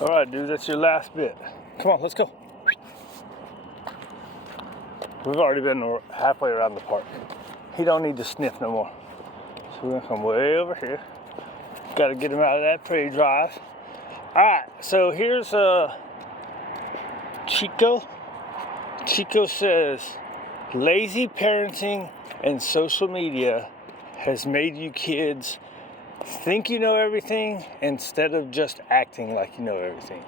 All right, dude, that's your last bit. Come on, let's go. We've already been halfway around the park. He don't need to sniff no more. So we're gonna come way over here. Got to get him out of that prey drive. All right, so here's Chico. Chico says, lazy parenting and social media has made you kids think you know everything instead of just acting like you know everything.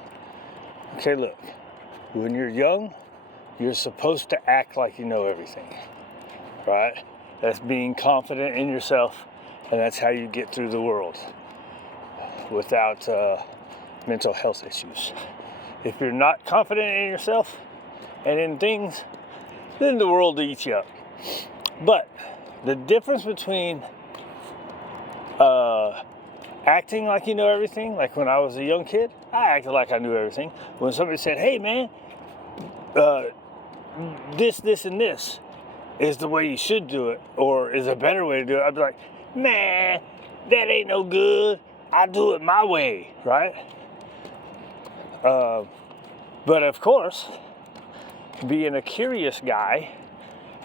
Okay, look, when you're young, you're supposed to act like you know everything, right? That's being confident in yourself, and that's how you get through the world without mental health issues. If you're not confident in yourself and in things, then the world will eat you up. But the difference between acting like you know everything, like when I was a young kid, I acted like I knew everything. When somebody said, hey man, this, and this is the way you should do it, or is a better way to do it, I'd be like, man, that ain't no good. I do it my way, right? But of course, being a curious guy,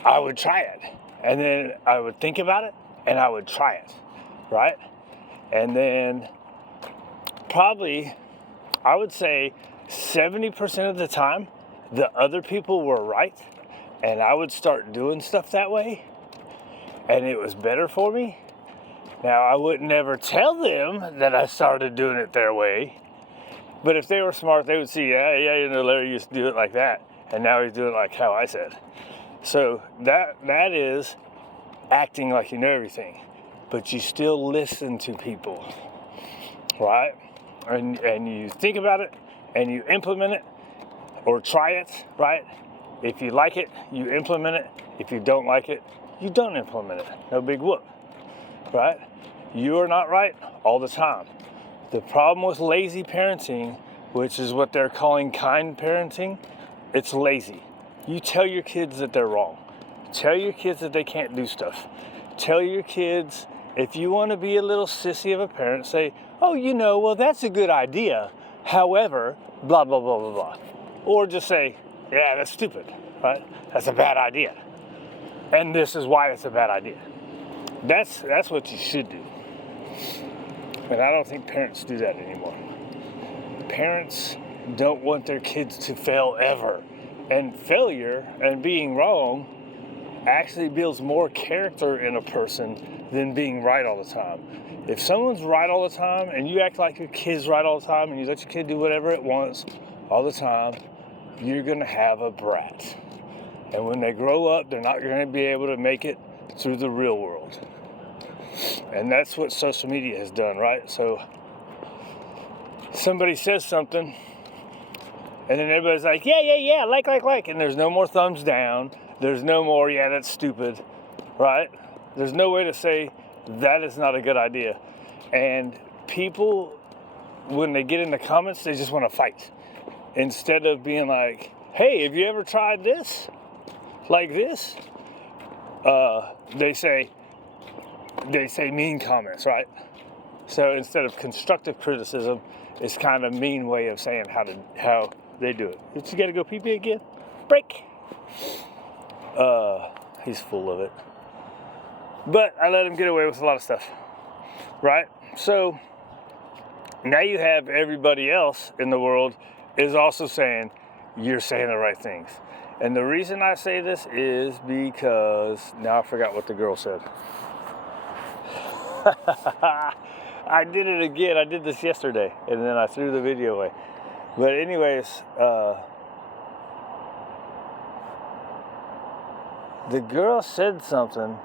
I would try it. And then I would think about it, and I would try it, right? And then probably, I would say 70% of the time, the other people were right, and I would start doing stuff that way, and it was better for me. Now, I would never tell them that I started doing it their way, but if they were smart, they would see, yeah, you know, Larry used to do it like that, and now he's doing it like how I said. So that is acting like you know everything, but you still listen to people, right? And you think about it, and you implement it, or try it, right? If you like it, you implement it. If you don't like it, you don't implement it. No big whoop, right? You are not right all the time. The problem with lazy parenting, which is what they're calling kind parenting, it's lazy. You tell your kids that they're wrong. Tell your kids that they can't do stuff. Tell your kids, if you want to be a little sissy of a parent, say, oh, you know, well, that's a good idea. However, blah, blah, blah, blah, blah. Or just say, yeah, that's stupid, right? That's a bad idea. And this is why it's a bad idea. That's what you should do. And I don't think parents do that anymore. Parents don't want their kids to fail ever. And failure and being wrong actually builds more character in a person than being right all the time. If someone's right all the time and you act like your kid's right all the time and you let your kid do whatever it wants all the time, you're gonna have a brat. And when they grow up, they're not gonna be able to make it through the real world. And that's what social media has done, right? So somebody says something, and then everybody's like, yeah, like, and there's no more thumbs down. There's no more, yeah, that's stupid, right? There's no way to say that is not a good idea. And people, when they get in the comments, they just want to fight. Instead of being like, hey, have you ever tried this? Like this? They say mean comments, right? So instead of constructive criticism, it's kind of a mean way of saying how they do it. Did you gotta go pee-pee again? Break! He's full of it. But I let him get away with a lot of stuff, right? So now you have everybody else in the world is also saying you're saying the right things. And the reason I say this is because, now I forgot what the girl said. I did it again. I did this yesterday, and then I threw the video away. But anyways, the girl said something,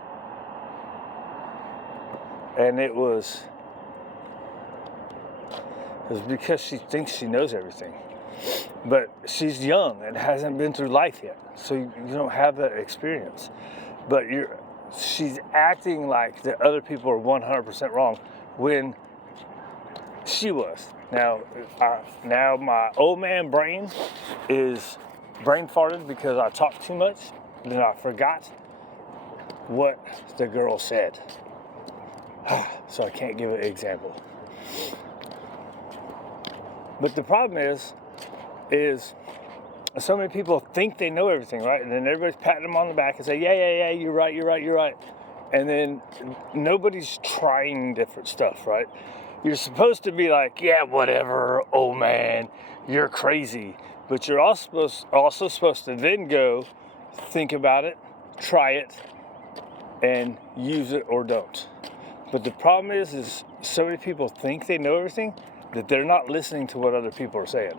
and it was because she thinks she knows everything. But she's young and hasn't been through life yet, so you don't have that experience. But she's acting like the other people are 100% wrong when she was. Now my old man brain is brain farted because I talked too much, and then I forgot what the girl said. So I can't give an example. But the problem is so many people think they know everything, right? And then everybody's patting them on the back and say, yeah, you're right. And then nobody's trying different stuff, right? You're supposed to be like, yeah, whatever, oh man, you're crazy. But you're also supposed to then go think about it, try it, and use it or don't. But the problem is so many people think they know everything that they're not listening to what other people are saying,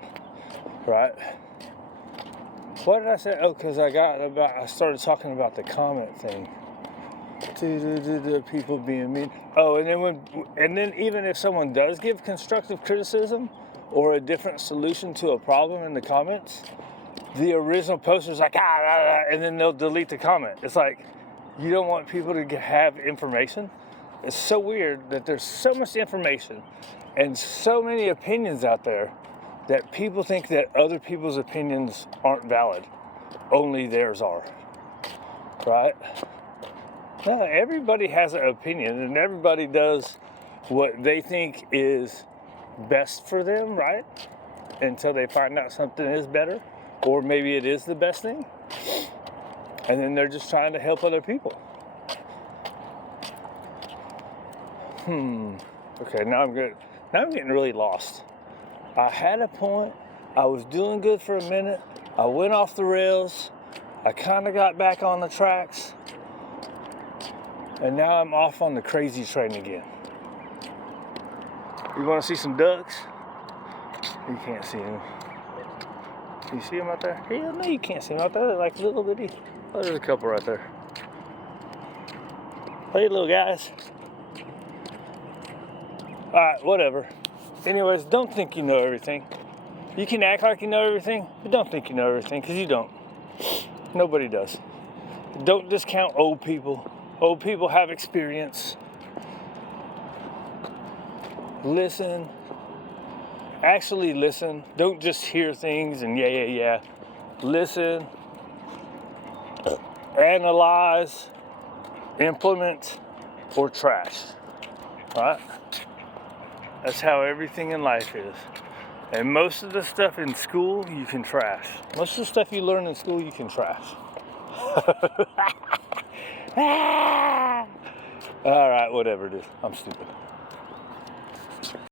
right? What did I say? Oh, because I started talking about the comment thing. People being mean. Oh, and then even if someone does give constructive criticism or a different solution to a problem in the comments, the original poster's like, and then they'll delete the comment. It's like, you don't want people to have information? It's so weird that there's so much information and so many opinions out there that people think that other people's opinions aren't valid. Only theirs are, right? No, everybody has an opinion and everybody does what they think is best for them, right? Until they find out something is better, or maybe it is the best thing. And then they're just trying to help other people. Okay, now I'm good. Now I'm getting really lost. I had a point. I was doing good for a minute. I went off the rails. I kind of got back on the tracks. And now I'm off on the crazy train again. You want to see some ducks? You can't see them. You see them out there? Hell no, you can't see them out there. They're like little bitty. Oh, there's a couple right there. Hey, little guys. Alright, whatever. Anyways, don't think you know everything. You can act like you know everything, but don't think you know everything, because you don't. Nobody does. Don't discount old people. Old people have experience. Listen. Actually listen. Don't just hear things and yeah. Listen. Analyze. Implement. Or trash. Right? That's how everything in life is. And most of the stuff in school, you can trash. Most of the stuff you learn in school, you can trash. All right, whatever it is. I'm stupid.